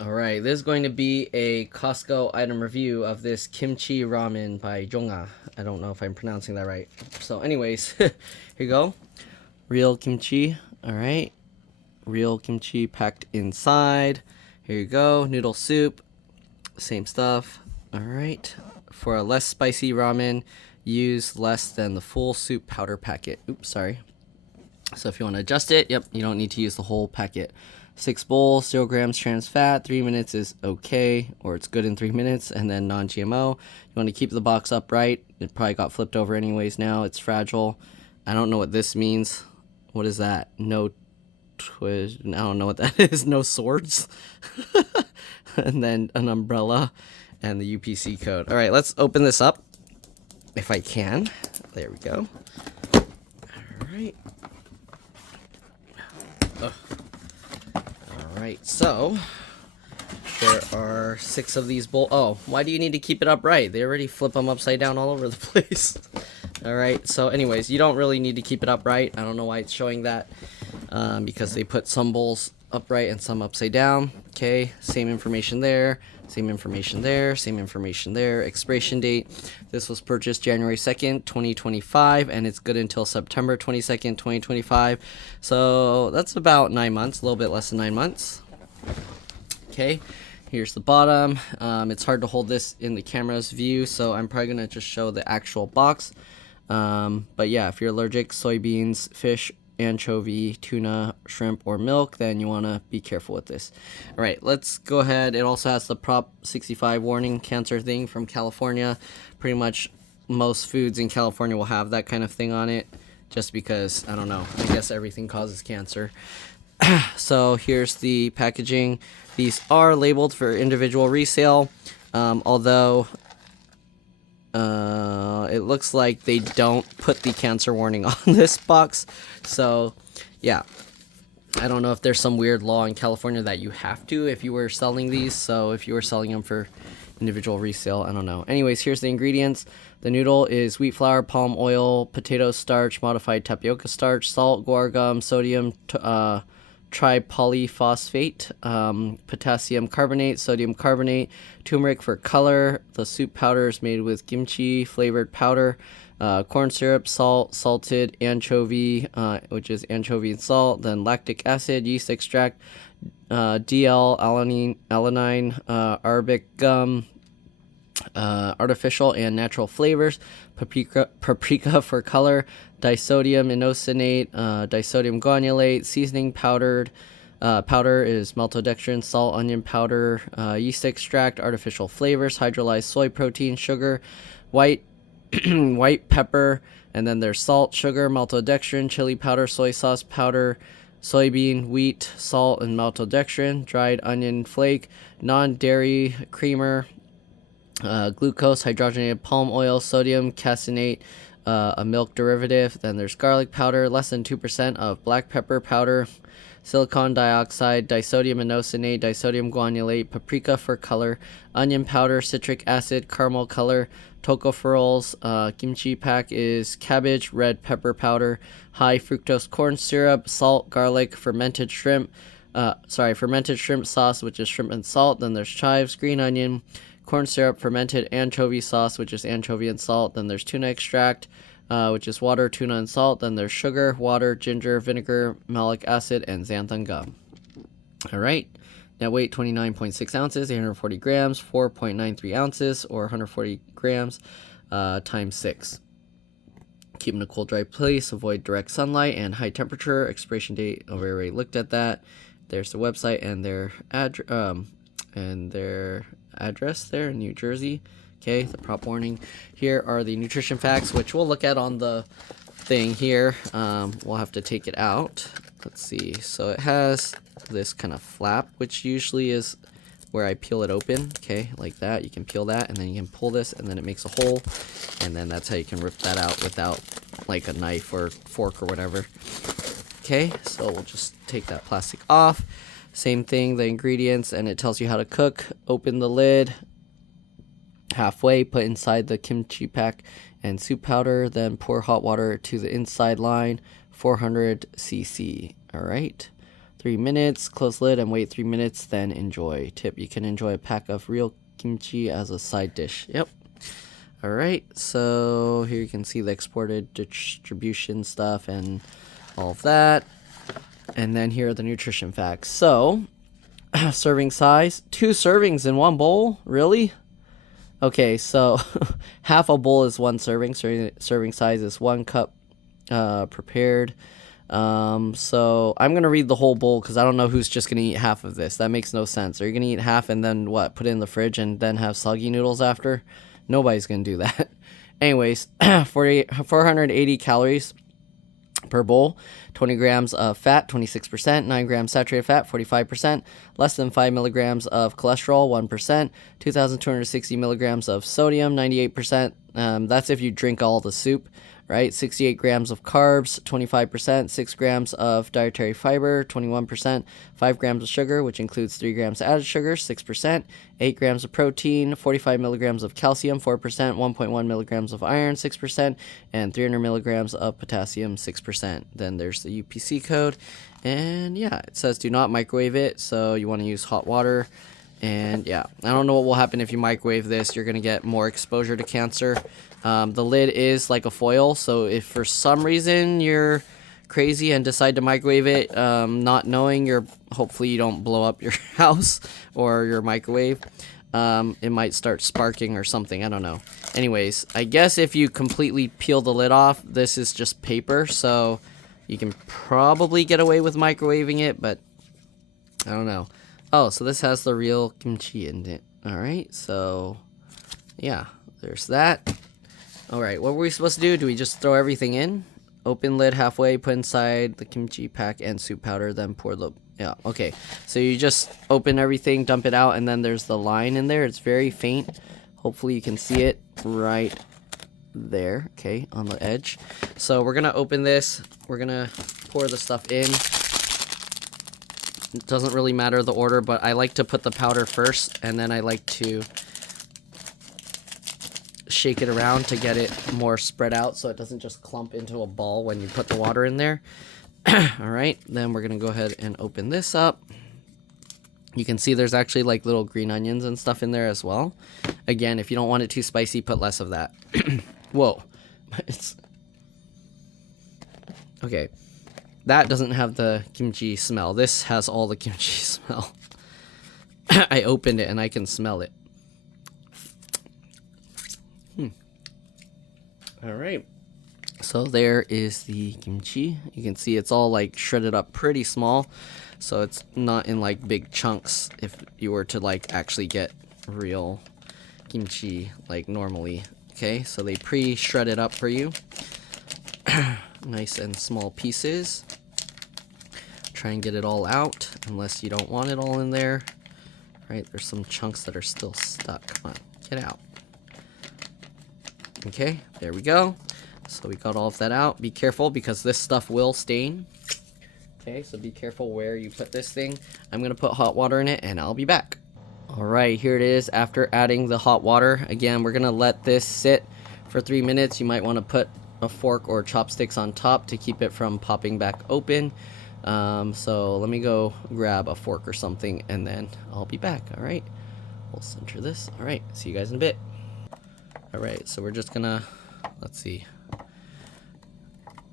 Alright, this is going to be a Costco item review of this Kimchi Ramen by Jongga. I don't know if I'm pronouncing that right. So anyways, here you go. Real kimchi. Alright. Real kimchi packed inside. Here you go. Noodle soup. Same stuff. Alright. For a less spicy ramen, use less than the full soup powder packet. Oops, sorry. So if you want to adjust it, yep, you don't need to use the whole packet. 6 bowls, 0 grams trans fat, 3 minutes is okay, or it's good in 3 minutes, and then non-GMO. You want to keep the box upright. It probably got flipped over anyways now. It's fragile. I don't know what this means. What is that? No twist. I don't know what that is. No swords. And then an umbrella and the UPC code. All right, let's open this up if I can. There we go. All right. Alright, so there are 6 of these bowls. Oh, why do you need to keep it upright? They already flip them upside down all over the place. Alright, so anyways, you don't really need to keep it upright. I don't know why it's showing that. Because they put some bowls upright and some upside down. Okay, same information there. Same information there. Same information there. Expiration date. This was purchased January 2nd, 2025, and it's good until September 22nd, 2025. So that's about 9 months, a little bit less than 9 months. Okay, here's the bottom. It's hard to hold this in the camera's view, so I'm probably going to just show the actual box. But yeah, if you're allergic, soybeans, fish, anchovy, tuna, shrimp, or milk, then you want to be careful with this. All right, let's go ahead. It also has the Prop 65 warning cancer thing from California. Pretty much most foods in California will have that kind of thing on it, just because, I don't know, I guess everything causes cancer. So here's the packaging. These are labeled for individual resale, although it looks like they don't put the cancer warning on this box. So yeah, I don't know if there's some weird law in California that you have to if you were selling these. So if you were selling them for individual resale, I don't know. Anyways, here's the ingredients. The noodle is wheat flour, palm oil, potato starch, modified tapioca starch, salt, guar gum, sodium tripolyphosphate, potassium carbonate, sodium carbonate, turmeric for color. The soup powder is made with kimchi flavored powder, corn syrup, salt, salted anchovy, which is anchovy and salt, then lactic acid, yeast extract, alanine, arabic gum, artificial and natural flavors, paprika for color, disodium inosinate, disodium guanylate, seasoning powder is maltodextrin, salt, onion powder, yeast extract, artificial flavors, hydrolyzed soy protein, sugar, white pepper, and then there's salt, sugar, maltodextrin, chili powder, soy sauce powder, soybean, wheat, salt, and maltodextrin, dried onion flake, non-dairy creamer, glucose, hydrogenated palm oil, sodium caseinate, a milk derivative. Then there's garlic powder, less than 2% of black pepper powder, silicon dioxide, disodium inosinate, disodium guanylate, paprika for color, onion powder, citric acid, caramel color, tocopherols. Kimchi pack is cabbage, red pepper powder, high fructose corn syrup, salt, garlic, fermented shrimp sauce, which is shrimp and salt. Then there's chives, green onion, corn syrup, fermented anchovy sauce, which is anchovy and salt. Then there's tuna extract, which is water, tuna, and salt. Then there's sugar, water, ginger, vinegar, malic acid, and xanthan gum. All right. Net weight 29.6 ounces, 840 grams, 4.93 ounces, or 140 grams times 6. Keep in a cool, dry place. Avoid direct sunlight and high temperature. Expiration date, we already looked at that. There's the website and their address there in New Jersey. Okay, the prop warning. Here are the nutrition facts, which we'll look at on the thing here. We'll have to take it out. Let's see. So it has this kind of flap, which usually is where I peel it open. Okay, like that. You can peel that, and then you can pull this, and then it makes a hole, and then that's how you can rip that out without like a knife or fork or whatever. Okay, so we'll just take that plastic off. Same thing, the ingredients, and it tells you how to cook. Open the lid halfway, put inside the kimchi pack and soup powder, then pour hot water to the inside line, 400 cc. All right, 3 minutes, close lid and wait 3 minutes, then enjoy. Tip, you can enjoy a pack of real kimchi as a side dish. Yep. Alright, so here you can see the exported distribution stuff and all of that. And then here are the nutrition facts. So, serving size, 2 servings in 1 bowl? Really? Okay, so half a bowl is 1 serving. Serving size is 1 cup prepared. So I'm going to read the whole bowl because I don't know who's just going to eat half of this. That makes no sense. Are you going to eat half and then what? Put it in the fridge and then have soggy noodles after? Nobody's going to do that. Anyways, 480 calories per bowl, 20 grams of fat, 26%, 9 grams saturated fat, 45%, less than 5 milligrams of cholesterol, 1%, 2,260 milligrams of sodium, 98%. That's if you drink all the soup, right? 68 grams of carbs, 25%, 6 grams of dietary fiber, 21%, 5 grams of sugar, which includes 3 grams of added sugar, 6%, 8 grams of protein, 45 milligrams of calcium, 4%, 1.1 milligrams of iron, 6%, and 300 milligrams of potassium, 6%. Then there's the UPC code, and yeah, it says do not microwave it, so you want to use hot water. And yeah, I don't know what will happen if you microwave this. You're going to get more exposure to cancer. The lid is like a foil, so if for some reason you're crazy and decide to microwave it, not knowing, hopefully you don't blow up your house or your microwave. It might start sparking or something, I don't know. Anyways, I guess if you completely peel the lid off, this is just paper, so you can probably get away with microwaving it, but I don't know. Oh, so this has the real kimchi in it. Alright, so yeah, there's that. Alright, what were we supposed to do? Do we just throw everything in? Open lid halfway, put inside the kimchi pack and soup powder, then pour the... Yeah, okay. So you just open everything, dump it out, and then there's the line in there. It's very faint. Hopefully you can see it right there, okay, on the edge. So we're going to open this. We're going to pour the stuff in. It doesn't really matter the order, but I like to put the powder first, and then I like to shake it around to get it more spread out so it doesn't just clump into a ball when you put the water in there. Alright, then we're going to go ahead and open this up. You can see there's actually like little green onions and stuff in there as well. Again, if you don't want it too spicy, put less of that. Whoa. It's... Okay. That doesn't have the kimchi smell. This has all the kimchi smell. I opened it and I can smell it. Alright. So there is the kimchi. You can see it's all like shredded up pretty small. So it's not in like big chunks if you were to like actually get real kimchi like normally. Okay, so they pre-shred it up for you. Nice and small pieces. Try and get it all out unless you don't want it all in there. Right, there's some chunks that are still stuck. Come on, get out. Okay, there we go. So we got all of that out. Be careful because this stuff will stain. Okay, so be careful where you put this thing. I'm going to put hot water in it and I'll be back. Alright, here it is after adding the hot water. Again, we're going to let this sit for 3 minutes. You might want to put a fork or chopsticks on top to keep it from popping back open. So let me go grab a fork or something and then I'll be back. Alright, we'll center this. Alright, see you guys in a bit. Alright, so we're just gonna, let's see.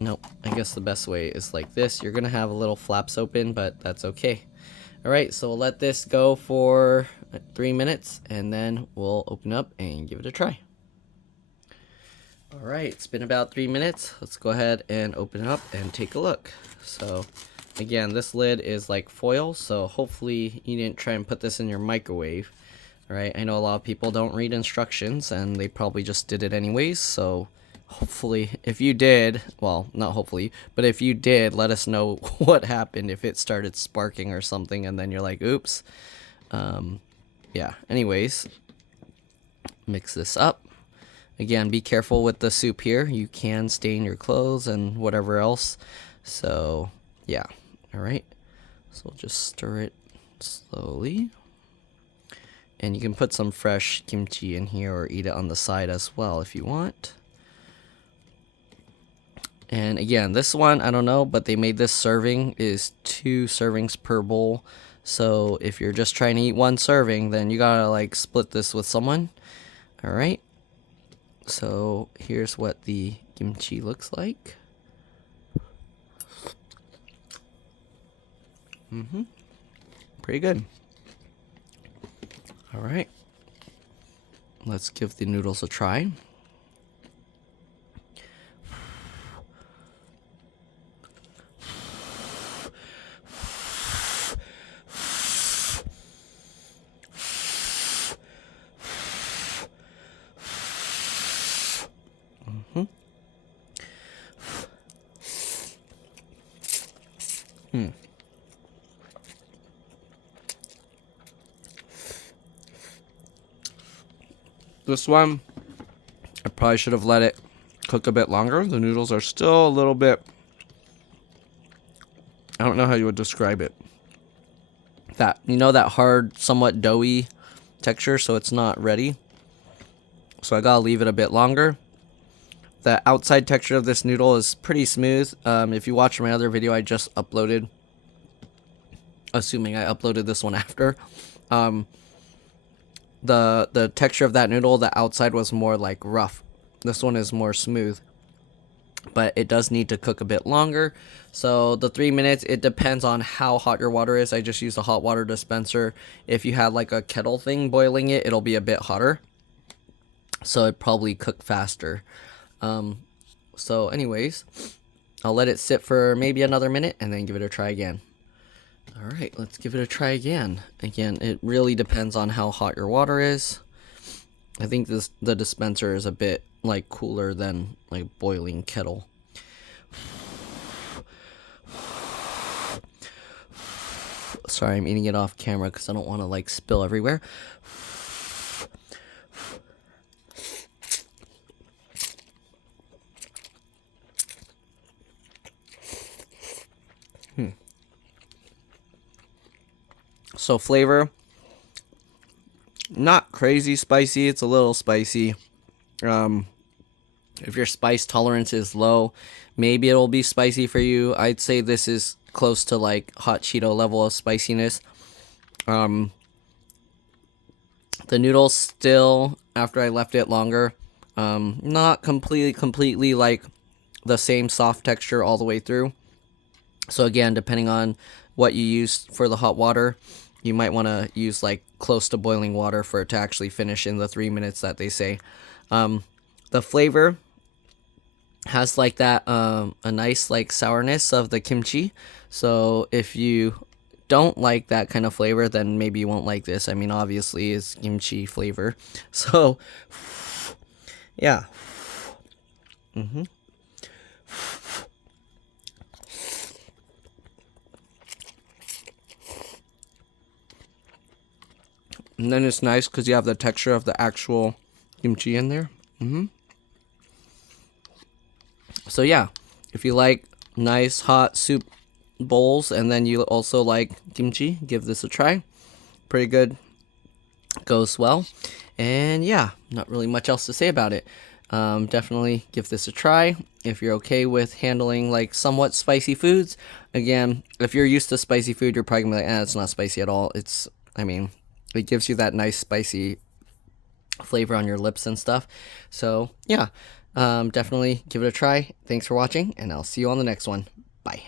Nope, I guess the best way is like this. You're gonna have a little flaps open, but that's okay. Alright, so we'll let this go for 3 minutes and then we'll open up and give it a try. Alright, it's been about 3 minutes. Let's go ahead and open it up and take a look. So again, this lid is like foil, so hopefully you didn't try and put this in your microwave. Alright, I know a lot of people don't read instructions and they probably just did it anyways, so hopefully, if you did, well, not hopefully, but if you did, let us know what happened if it started sparking or something and then you're like, oops. Yeah, anyways, mix this up. Again, be careful with the soup here. You can stain your clothes and whatever else. So, yeah. Alright. So we'll just stir it slowly. And you can put some fresh kimchi in here or eat it on the side as well if you want. And again, this one, I don't know, but they made this serving is 2 servings per bowl. So if you're just trying to eat 1 serving, then you gotta like split this with someone. All right. So here's what the kimchi looks like. Pretty good. All right. Let's give the noodles a try. This one, I probably should have let it cook a bit longer. The noodles are still a little bit, I don't know how you would describe it. That, you know, that hard, somewhat doughy texture, so it's not ready. So I gotta leave it a bit longer. The outside texture of this noodle is pretty smooth. If you watch my other video I just uploaded, assuming I uploaded this one after, the texture of that noodle, the outside was more like rough. This one is more smooth, but it does need to cook a bit longer. So the 3 minutes, it depends on how hot your water is. I just used a hot water dispenser. If you had like a kettle thing boiling it, it'll be a bit hotter, so it'd probably cook faster. So anyways, I'll let it sit for maybe another minute and then give it a try again. All right, let's give it a try again. Again, it really depends on how hot your water is. I think the dispenser is a bit like cooler than like boiling kettle. Sorry, I'm eating it off camera because I don't want to like spill everywhere. So flavor, not crazy spicy. It's a little spicy. If your spice tolerance is low, maybe it'll be spicy for you. I'd say this is close to like hot Cheeto level of spiciness. The noodles still, after I left it longer, not completely like the same soft texture all the way through. So again, depending on what you use for the hot water, you might want to use like close to boiling water for it to actually finish in the 3 minutes that they say. The flavor has like that a nice like sourness of the kimchi. So if you don't like that kind of flavor, then maybe you won't like this. I mean, obviously it's kimchi flavor. So yeah. And then it's nice because you have the texture of the actual kimchi in there. So yeah, if you like nice hot soup bowls and then you also like kimchi, give this a try. Pretty good. Goes well. And yeah, not really much else to say about it. Definitely give this a try if you're okay with handling like somewhat spicy foods. Again, if you're used to spicy food, you're probably gonna be like, it's not spicy at all. It gives you that nice spicy flavor on your lips and stuff. So yeah, definitely give it a try. Thanks for watching, and I'll see you on the next one. Bye.